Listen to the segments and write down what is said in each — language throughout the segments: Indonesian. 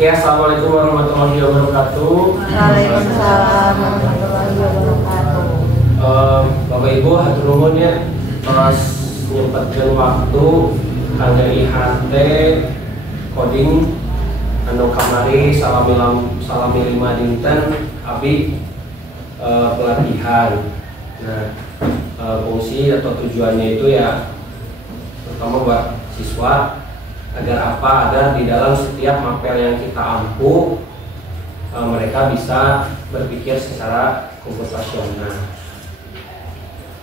Oke, assalamualaikum warahmatullahi wabarakatuh. Waalaikumsalam warahmatullahi wabarakatuh. Bapak Ibu, hatur nuhun ya, terus nyempatkeun waktu kangge IHT coding anu kamari salami 5 dinten abi pelatihan. Nah, fungsi atau tujuannya itu ya pertama buat siswa agar di dalam setiap mapel yang kita ampuh mereka bisa berpikir secara komputasional.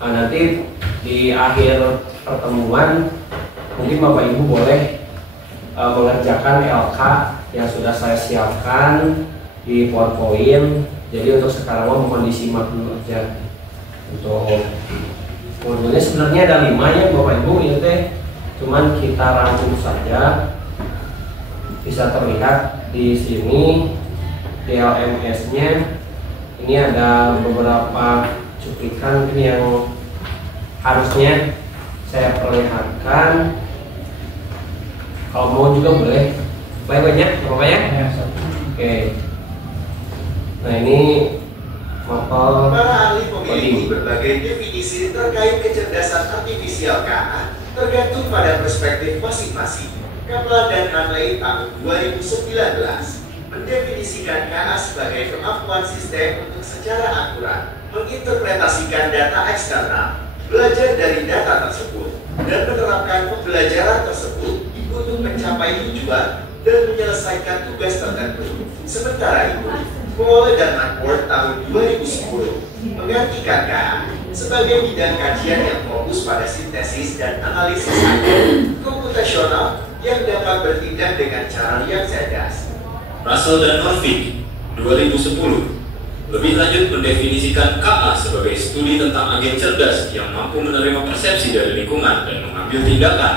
Nanti di akhir pertemuan mungkin Bapak Ibu boleh mengerjakan LK yang sudah saya siapkan di PowerPoint. Jadi untuk sekarang mohon disimak dulu aja. Untuk modulnya sebenarnya ada 5 ya Bapak Ibu, ini teh cuman kita rangkum saja. Bisa terlihat di sini di LMS-nya. Ini ada beberapa cuplikan yang harusnya saya perlihatkan. Kalau mau juga boleh banyak Bapak ya. Oke. Nah, ini mapel para ahli memiliki berbagai definisi terkait kecerdasan artifisial KA tergantung pada perspektif masing-masing. Kaplan dan Hanley tahun 2019 mendefinisikan KA sebagai kemampuan sistem untuk secara akurat menginterpretasikan data eksternal, belajar dari data tersebut, dan menerapkan pembelajaran tersebut untuk mencapai tujuan dan menyelesaikan tugas tertentu. Sementara itu, Moore dan McCord tahun 2010 menggantikan KA sebagai bidang kajian yang fokus pada sintesis dan analisis algoritma komputasional yang dapat bertindak dengan cara yang cerdas. Russell dan Norvig 2010 lebih lanjut mendefinisikan KA sebagai studi tentang agen cerdas yang mampu menerima persepsi dari lingkungan dan mengambil tindakan.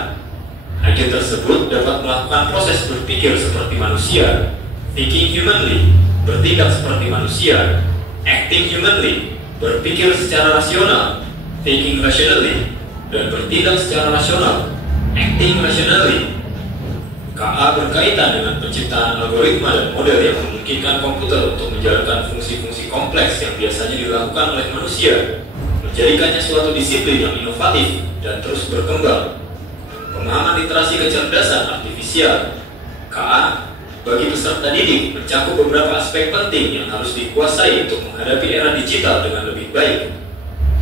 Agen tersebut dapat melakukan proses berpikir seperti manusia, thinking humanly, bertindak seperti manusia, acting humanly, berpikir secara rasional, thinking rationally, dan bertindak secara rasional, acting rationally. KA berkaitan dengan penciptaan algoritma dan model yang memungkinkan komputer untuk menjalankan fungsi-fungsi kompleks yang biasanya dilakukan oleh manusia, menjadikannya suatu disiplin yang inovatif dan terus berkembang. Pemahaman literasi kecerdasan artifisial KA bagi peserta didik mencakup beberapa aspek penting yang harus dikuasai untuk menghadapi era digital dengan lebih baik.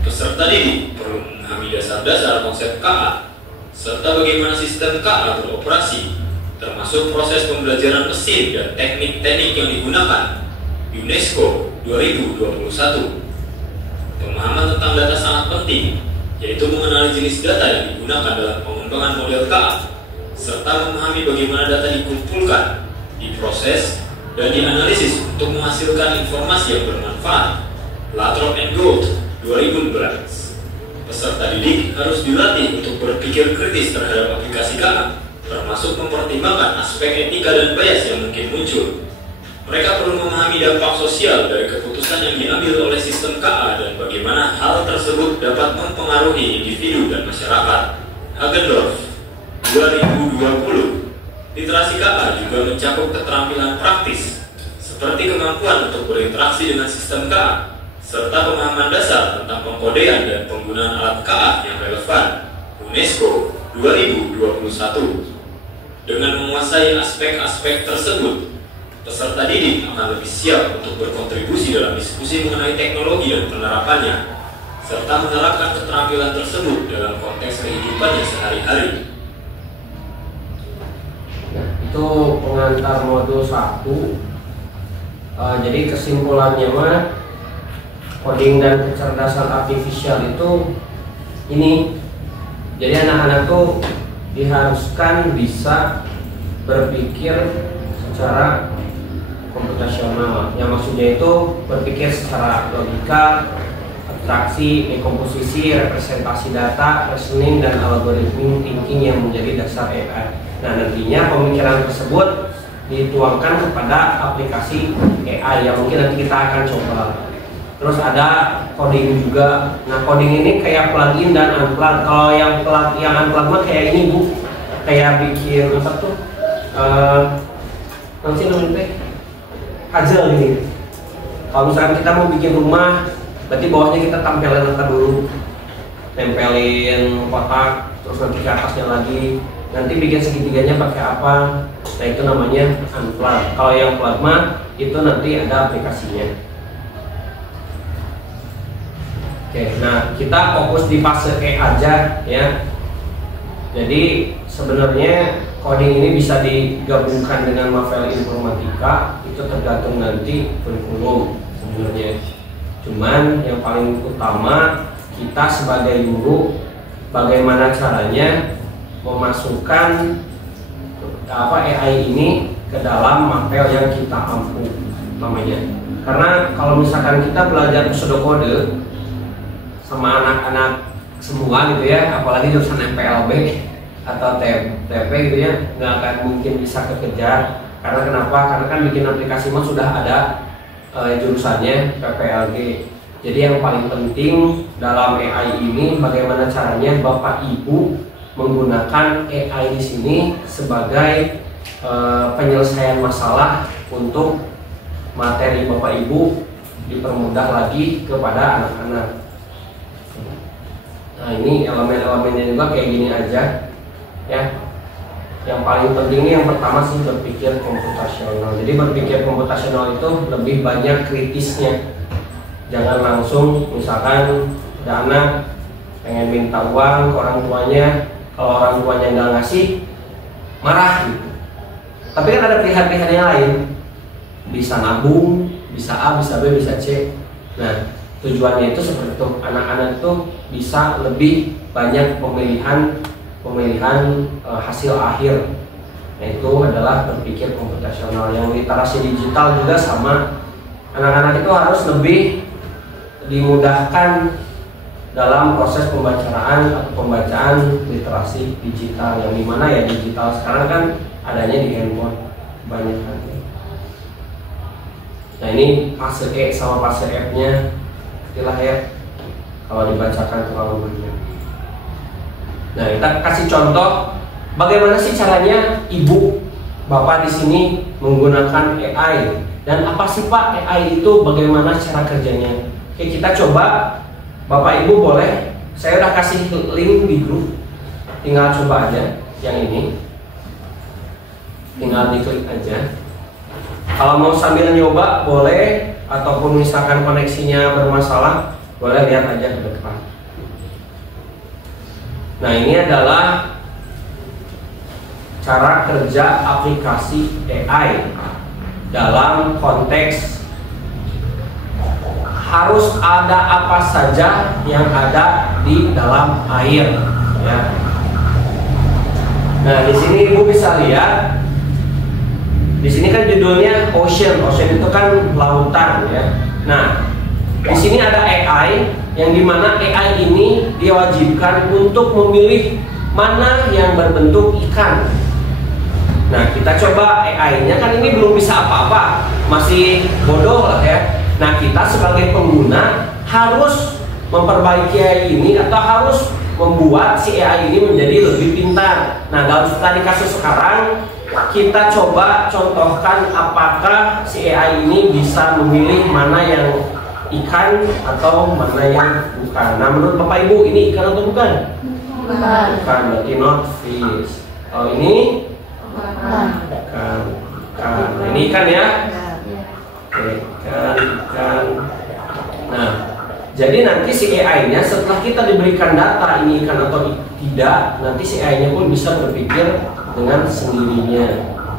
Peserta didik perlu memahami dasar-dasar konsep KA serta bagaimana sistem KA beroperasi, termasuk proses pembelajaran mesin dan teknik-teknik yang digunakan. UNESCO 2021. Pemahaman tentang data sangat penting, yaitu mengenali jenis data yang digunakan dalam pengembangan model KA, serta memahami bagaimana data dikumpulkan, diproses, dan dianalisis untuk menghasilkan informasi yang bermanfaat. Latrobe and Gould 2011. Peserta didik harus dilatih untuk berpikir kritis terhadap aplikasi KA, termasuk mempertimbangkan aspek etika dan bias yang mungkin muncul. Mereka perlu memahami dampak sosial dari keputusan yang diambil oleh sistem KA dan bagaimana hal tersebut dapat mempengaruhi individu dan masyarakat. Hagendorf 2020. Literasi KA juga mencakup keterampilan praktis, seperti kemampuan untuk berinteraksi dengan sistem KA, serta pemahaman dasar tentang pengkodean dan penggunaan alat KA yang relevan. UNESCO 2021. Dengan menguasai aspek-aspek tersebut, peserta didik akan lebih siap untuk berkontribusi dalam diskusi mengenai teknologi dan penerapannya, serta menerapkan keterampilan tersebut dalam konteks kehidupannya sehari-hari. Nah, itu pengantar modul 1. Jadi kesimpulannya mah coding dan kecerdasan artifisial itu ini. Jadi anak-anak tuh diharuskan bisa berpikir secara komputasional. Yang maksudnya itu berpikir secara logika, abstraksi, dekomposisi, representasi data, reasoning, dan algoritmik thinking yang menjadi dasar AI. Nah, nantinya pemikiran tersebut dituangkan kepada aplikasi AI yang mungkin nanti kita akan coba. Terus ada coding juga. Nah, coding ini kayak plugin dan unplug. Kalau yang unplug mah kayak ini Bu, kayak bikin apa tuh nanti namanya puzzle gini. Kalau misalkan kita mau bikin rumah, berarti bawahnya kita tampilin rata dulu, tempelin kotak, terus nanti ke atasnya lagi, nanti bikin segitiganya pakai apa. Nah itu namanya unplug. Kalau yang plug mah itu nanti ada aplikasinya. Oke, nah kita fokus di fase E aja ya. Jadi sebenarnya coding ini bisa digabungkan dengan Mafel Informatika, itu tergantung nanti kurikulum sebenarnya. Cuman yang paling utama kita sebagai guru bagaimana caranya memasukkan AI ini ke dalam Mafel yang kita ampu namanya. Karena kalau misalkan kita belajar pseudokode sama anak-anak semua gitu ya, apalagi jurusan MPLB atau TP gitu ya, nggak akan mungkin bisa kekejar. Karena kenapa? Karena kan bikin aplikasi mah sudah ada jurusannya PPLG. Jadi yang paling penting dalam AI ini bagaimana caranya Bapak Ibu menggunakan AI di sini sebagai penyelesaian masalah untuk materi Bapak Ibu dipermudah lagi kepada anak-anak. Nah ini elemen-elemennya juga kayak gini aja ya. Yang paling penting ini yang pertama sih berpikir komputasional. Jadi berpikir komputasional itu lebih banyak kritisnya. Jangan langsung misalkan ada anak pengen minta uang ke orang tuanya, kalau orang tuanya nggak ngasih marah gitu. Tapi kan ada pilihan-pilihan yang lain, bisa nabung, bisa A, bisa B, bisa C. Nah tujuannya itu seperti itu, anak-anak itu bisa lebih banyak pemilihan hasil akhir. Nah itu adalah berpikir komputasional. Yang literasi digital juga sama, anak-anak itu harus lebih dimudahkan dalam proses pembacaan atau pembacaan literasi digital, yang dimana ya digital sekarang kan adanya di handphone banyak kan. Nah ini fase E sama fase F nya itulah ya kalau dibacakan terlalu banyak. Nah kita kasih contoh bagaimana sih caranya ibu bapak di sini menggunakan AI, dan apa sih Pak AI itu, bagaimana cara kerjanya. Oke, kita coba. Bapak Ibu boleh, saya udah kasih link di grup, tinggal coba aja yang ini, tinggal diklik aja. Kalau mau sambil nyoba boleh, ataupun misalkan koneksinya bermasalah boleh lihat aja ke depan. Nah ini adalah cara kerja aplikasi AI dalam konteks harus ada apa saja yang ada di dalam air ya. Nah di sini Ibu bisa lihat, di sini kan judulnya ocean itu kan lautan ya. Nah di sini ada AI yang dimana AI ini diwajibkan untuk memilih mana yang berbentuk ikan. Nah kita coba AI-nya, kan ini belum bisa apa-apa, masih bodoh lah ya. Nah kita sebagai pengguna harus memperbaiki AI ini atau harus membuat si AI ini menjadi lebih pintar. Nah dalam tadi kasus sekarang kita coba contohkan apakah si AI ini bisa memilih mana yang ikan atau mana yang bukan. Nah menurut Bapak Ibu ini ikan atau bukan? Bukan. Bukan, berarti not fish. Oh ini? Bukan. Bukan. Nah, ini ikan ya? Oke, ikan. Nah, jadi nanti si AI-nya setelah kita diberikan data ini ikan atau tidak, nanti si AI-nya pun bisa berpikir dengan sendirinya.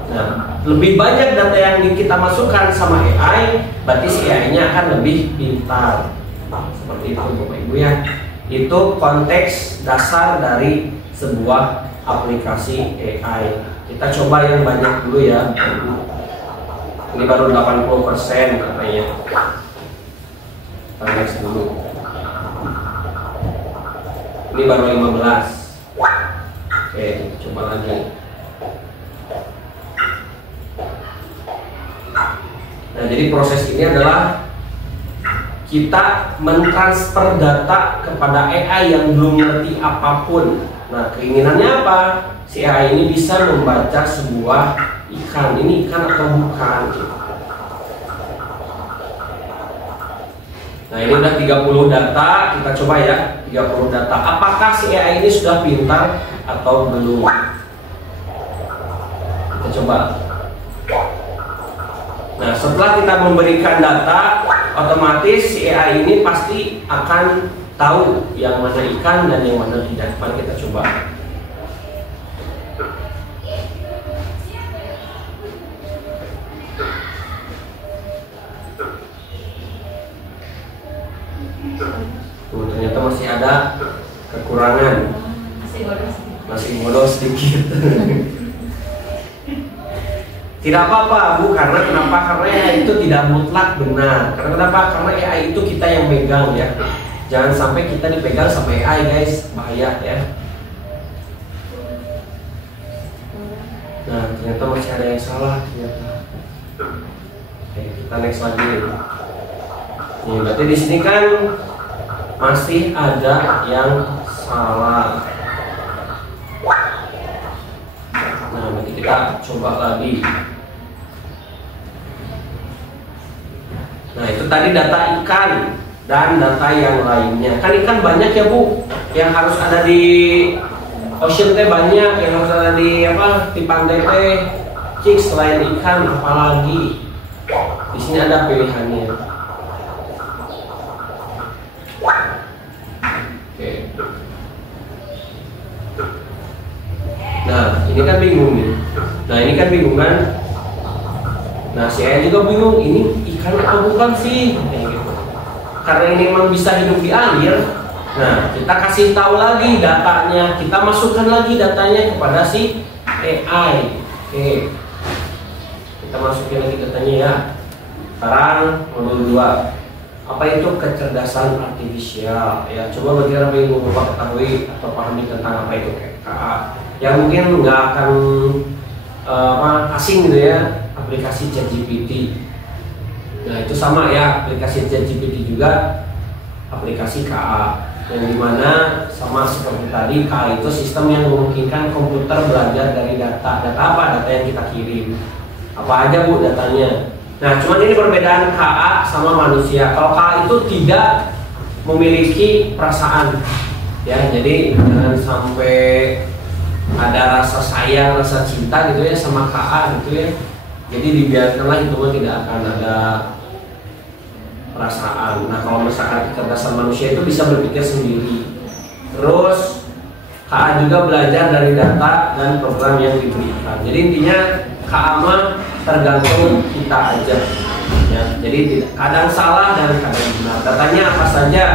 Nah, lebih banyak data yang kita masukkan sama AI, berarti si AI-nya akan lebih pintar. Seperti itu Bapak Ibu ya. Itu konteks dasar dari sebuah aplikasi AI. Kita coba yang banyak dulu ya. Ini baru 80% katanya. Kita next dulu. Ini baru 15. Oke, coba lagi. Nah, jadi proses ini adalah kita mentransfer data kepada AI yang belum ngerti apapun. Nah, keinginannya apa? Si AI ini bisa membaca sebuah ikan, ini ikan atau bukan. Nah ini udah 30 data, kita coba ya 30 data. Apakah si AI ini sudah pintar atau belum? Kita coba. Nah setelah kita memberikan data, otomatis si AI ini pasti akan tahu yang mana ikan dan yang mana tidak. Mari kita coba. Tuh, ternyata masih ada kekurangan, masih bodoh sedikit. Tidak apa-apa Bu, karena kenapa? Karena AI itu tidak mutlak benar. Karena kenapa? Karena AI itu kita yang megang ya. Jangan sampai kita dipegang sama AI guys, bahaya ya. Nah ternyata masih ada yang salah ternyata. Oke, kita next lagi. Nih, berarti di sini kan masih ada yang salah. Nah, nanti kita coba lagi. Nah, itu tadi data ikan dan data yang lainnya. Kan ikan banyak ya Bu, yang harus ada di ocean teh banyak, yang harus ada di apa di pantai teh. Cik, selain ikan apalagi? Di sini ada pilihannya. Oke. Nah, ini kan bingung nih. Nah, ini kan bingung kan? Nah, saya juga bingung. Ini ikan atau bukan sih? Kayak gitu. Karena ini memang bisa hidup di air. Nah, kita kasih tahu lagi datanya. Kita masukkan lagi datanya kepada si AI. Oke. Kita masukin lagi datanya ya. Sekarang modul 2. Apa itu kecerdasan artifisial? Ya, coba bagi orang yang belum ketahui atau pahami tentang apa itu KA. Yang mungkin nggak akan asing gitu ya, aplikasi ChatGPT. Nah itu sama ya, aplikasi ChatGPT juga aplikasi KA, yang dimana sama seperti tadi, KA itu sistem yang memungkinkan komputer belajar dari data. Data apa? Data yang kita kirim. Apa aja Bu datanya? Nah cuman ini perbedaan KA sama manusia. Kalau KA itu tidak memiliki perasaan ya, jadi jangan sampai ada rasa sayang, rasa cinta gitu ya sama KA gitu ya. Jadi dibiarkanlah itu tidak akan ada perasaan. Nah kalau misalkan kecerdasan manusia itu bisa berpikir sendiri. Terus KA juga belajar dari data dan program yang diberikan. Jadi intinya KA mah tergantung kita aja ya. Jadi kadang salah dan kadang benar. Datanya apa saja?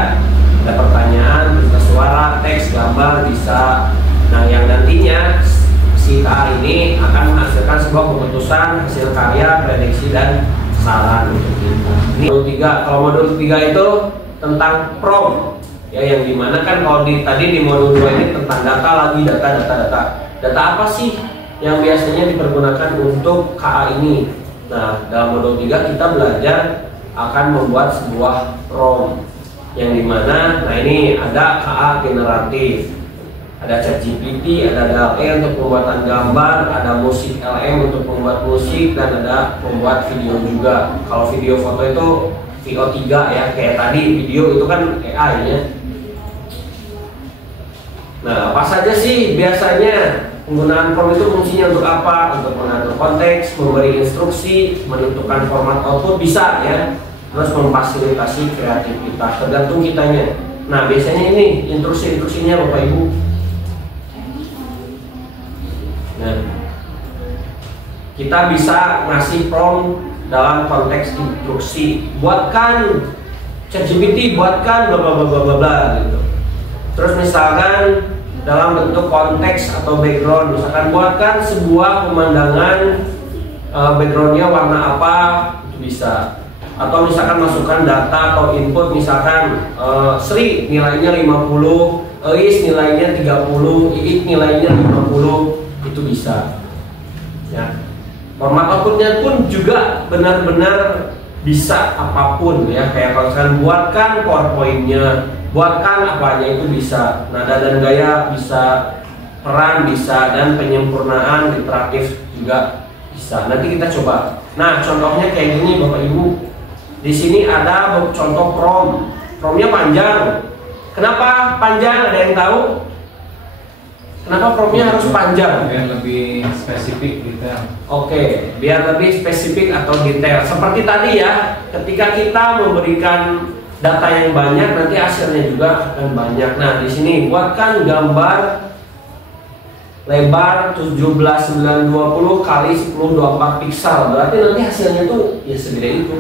Ada pertanyaan, bisa suara, teks, gambar, bisa. Nah yang nantinya si KA ini akan menghasilkan sebuah keputusan, hasil karya, prediksi dan saran untuk kita. Ini modul 3. Kalau modul 3 itu tentang prompt ya, yang dimana kan kalau tadi di modul 2 ini tentang data lagi, data apa sih yang biasanya dipergunakan untuk KA ini. Nah dalam modul 3 kita belajar akan membuat sebuah prompt yang dimana, nah ini ada KA generatif, ada ChatGPT, ada DALL-E untuk pembuatan gambar, ada musik LM untuk membuat musik, dan ada membuat video juga. Kalau video foto itu VO3 ya, kayak tadi video itu kan AI ya. Nah apa saja sih biasanya penggunaan prompt itu fungsinya untuk apa? Untuk mengatur konteks, memberi instruksi, menentukan format output bisa ya. Terus memfasilitasi kreativitas, tergantung kitanya. Nah biasanya ini instruksinya Bapak Ibu. Nah, kita bisa ngasih prompt dalam konteks instruksi. Buatkan ChatGPT, buatkan bla bla bla bla bla gitu. Terus misalkan dalam bentuk konteks atau background, misalkan buatkan sebuah pemandangan, backgroundnya warna apa, itu bisa. Atau misalkan masukkan data atau input, misalkan Sri nilainya 50, Eis nilainya 30, Iik nilainya 50, itu bisa ya. Format outputnya pun juga benar-benar bisa apapun ya, kayak kalau misalkan buatkan PowerPoint-nya, buatkan apanya itu bisa. Nada dan gaya bisa, peran bisa, dan penyempurnaan literatif juga Bisa. Nanti kita coba. Nah, contohnya kayak gini Bapak Ibu. Di sini ada contoh prom. Promnya panjang. Kenapa panjang? Ada yang tahu? Kenapa promnya harus panjang? Biar lebih spesifik detail. Oke, biar lebih spesifik atau detail. Seperti tadi ya, ketika kita memberikan data yang banyak, nanti hasilnya juga akan banyak. Nah, di sini buatkan gambar lebar 17.920 kali 1024 piksel. Berarti nanti hasilnya tuh ya segede itu.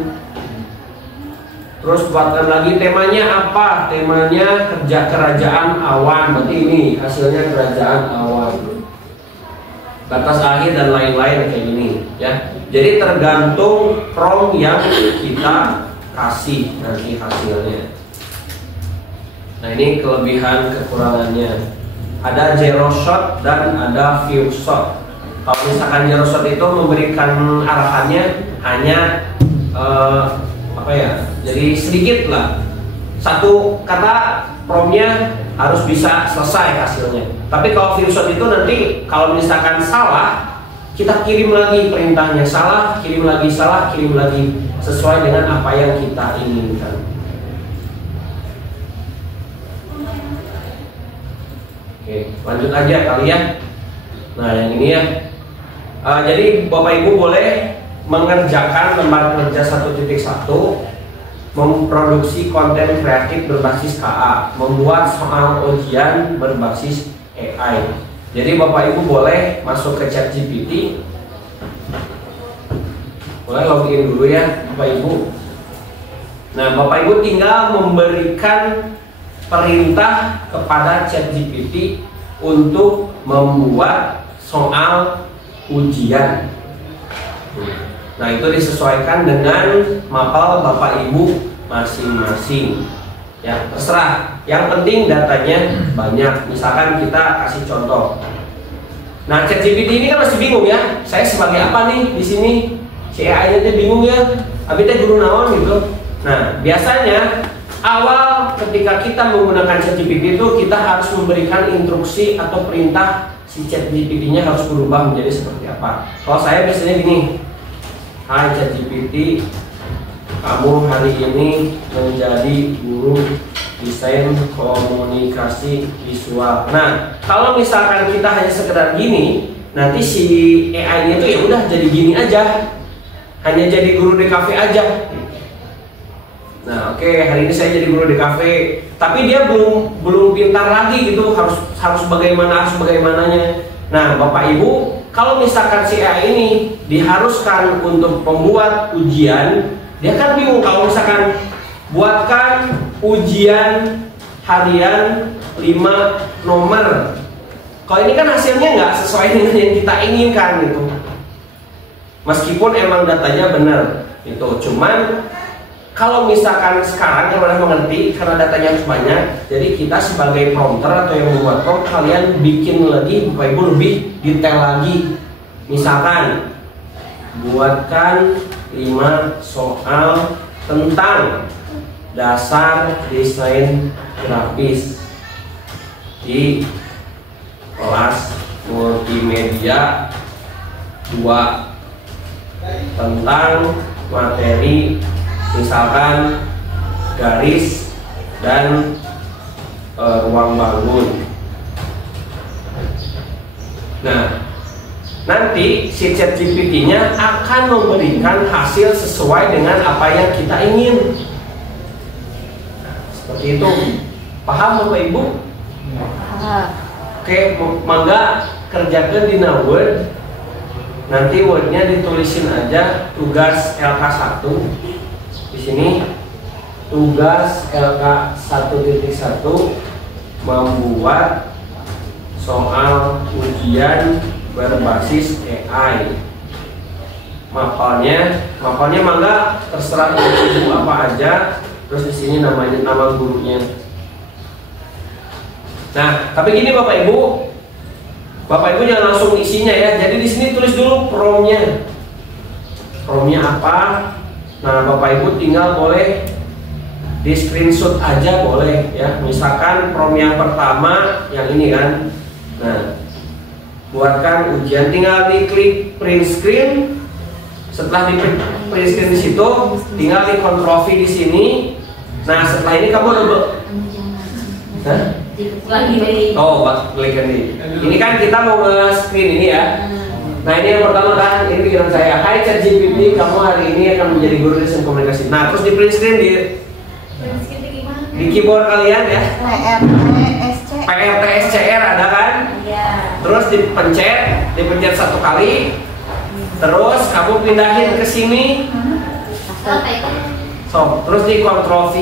Terus buatkan lagi temanya apa? Temanya kerajaan awan. Berarti ini hasilnya kerajaan awan. Batas akhir dan lain-lain kayak gini ya. Jadi tergantung prompt yang kita kasih nanti hasilnya. Nah, ini kelebihan kekurangannya. Ada zero shot dan ada view shot. Kalau misalkan zero shot itu memberikan arahannya hanya jadi sedikit lah, satu kata promptnya harus bisa selesai hasilnya. Tapi kalau view shot itu nanti kalau misalkan salah, kita kirim lagi perintahnya, salah, kirim lagi, salah, kirim lagi, sesuai dengan apa yang kita inginkan. Oke, lanjut aja kali ya. Nah, yang ini ya. Jadi Bapak Ibu boleh mengerjakan lembar kerja 1.1, memproduksi konten kreatif berbasis KA, membuat soal ujian berbasis AI. Jadi Bapak Ibu boleh masuk ke ChatGPT, boleh login dulu ya Bapak Ibu. Nah, Bapak Ibu tinggal memberikan perintah kepada ChatGPT untuk membuat soal ujian. Nah, itu disesuaikan dengan mapel Bapak Ibu masing-masing. Ya, terserah. Yang penting datanya banyak. Misalkan kita kasih contoh. Nah, ChatGPT ini kan masih bingung ya. Saya sebagai apa nih di sini? Si AI-nya bingung ya. Abi teh guru naon gitu. Nah, biasanya awal ketika kita menggunakan ChatGPT itu kita harus memberikan instruksi atau perintah si ChatGPT-nya harus berubah menjadi seperti apa. Kalau saya biasanya gini. Hai ChatGPT, kamu hari ini menjadi guru desain komunikasi visual. Nah, kalau misalkan kita hanya sekedar gini, nanti si AI-nya itu ya udah jadi gini aja, hanya jadi guru di kafe aja. Nah, oke, hari ini saya jadi guru di kafe, tapi dia belum pintar lagi gitu, harus bagaimananya. Nah, Bapak Ibu, kalau misalkan si AI ini diharuskan untuk membuat ujian, dia kan bingung kalau misalkan buatkan ujian harian 5 nomor. Kalau ini kan hasilnya nggak sesuai dengan yang kita inginkan gitu. Meskipun emang datanya benar itu, cuman kalau misalkan sekarang yang udah mengerti karena datanya harus banyak, jadi kita sebagai prompter atau yang membuat prompt, kalian bikin lagi Bapak Ibu lebih detail lagi. Misalkan buatkan 5 soal tentang dasar desain grafis di kelas multimedia 2 tentang materi misalkan garis dan ruang bangun. Nah, nanti si ChatGPT-nya akan memberikan hasil sesuai dengan apa yang kita ingin. Nah, seperti itu. Paham Bapak Ibu? Oke, mangga kerjakan di Word. Nanti Word-nya ditulisin aja tugas LK1. Di sini tugas LK 1.1 membuat soal ujian berbasis AI. Mapelnya mangga terserah Ibu apa aja. Terus di sini namanya nama gurunya. Nah, tapi gini Bapak Ibu jangan langsung isinya ya. Jadi di sini tulis dulu prompt-nya. Prompt-nya apa? Nah, Bapak Ibu tinggal boleh di screenshot aja boleh ya. Misalkan prompt yang pertama yang ini kan. Nah, buatkan ujian, tinggal diklik print screen. Setelah di print screen di situ, tinggal di control V di sini. Nah, setelah ini kamu oh, klik ini. Ini kan kita mau nge-screen ini ya. Nah, ini yang pertama kan, ini pikiran saya. Hai ChatGPT, kamu hari ini akan menjadi guru desain komunikasi. Nah, terus di print screen di keyboard kalian ya. PRTSCR ada kan? Iya. Terus dipencet satu kali. Terus kamu pindahin ke sini. So, terus di Ctrl V.